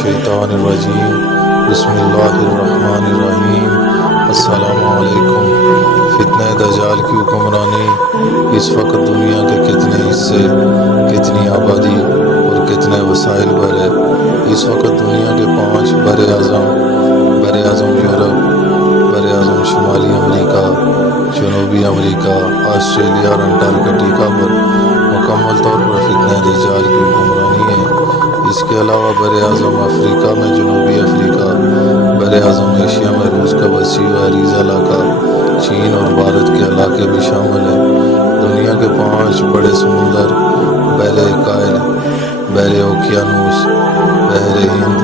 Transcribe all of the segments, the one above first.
الشیطان الرجیم بسم اللہ الرحمن الرحیم السلام علیکم۔ فتنہ دجال کی حکمرانی اس وقت دنیا کے کتنے حصے، کتنی آبادی اور کتنے وسائل پر ہے۔ اس وقت دنیا کے 5 بر اعظم یورپ، بر اعظم شمالی امریکہ، جنوبی امریکہ، آسٹریلیا اور انٹارکٹیکا پر مکمل طور پر فتنہ دجال کی حکمرانی ہے۔ اس کے علاوہ بر اعظم افریقہ میں جنوبی افریقہ، بر اعظم ایشیا میں روس کا وسیع و عریض علاقہ، چین اور بھارت کے علاقے بھی شامل ہیں۔ دنیا کے 5 بڑے سمندر، بحر کائل، بحر اوقیانوس، بحر ہند،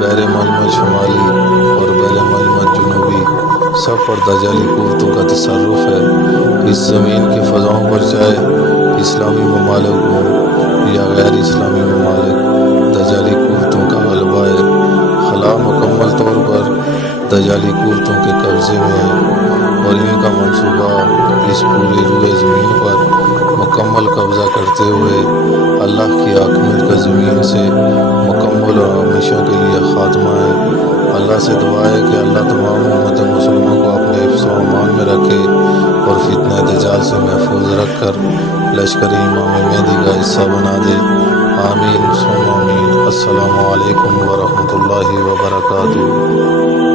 بحر ململ شمالی اور بحر ململ جنوبی، سب پر دجالی قوتوں کا تصرف ہے۔ اس زمین کی فضاؤں پر چاہے اسلامی ممالک ہوں یا غیر اسلامی ممالک، دجالی قوتوں کا غلبہ ہے۔ خلا مکمل طور پر دجالی قوتوں کے قبضے میں ہے اور ان کا منصوبہ اس پوری روئے زمین پر مکمل قبضہ کرتے ہوئے اللہ کی حاکمیت کا زمین سے مکمل اور ہمیشہ کے لیے خاتمہ ہے۔ اللہ سے دعا ہے کہ اللہ تمام امت مسلموں کو اپنے حفظ و امان میں رکھے اور فتنہ دجال سے محفوظ رکھ کر لشکر امام مہدی کا حصہ بنا دے۔ آمین ثم آمین۔ السلام علیکم ورحمۃ اللہ وبرکاتہ۔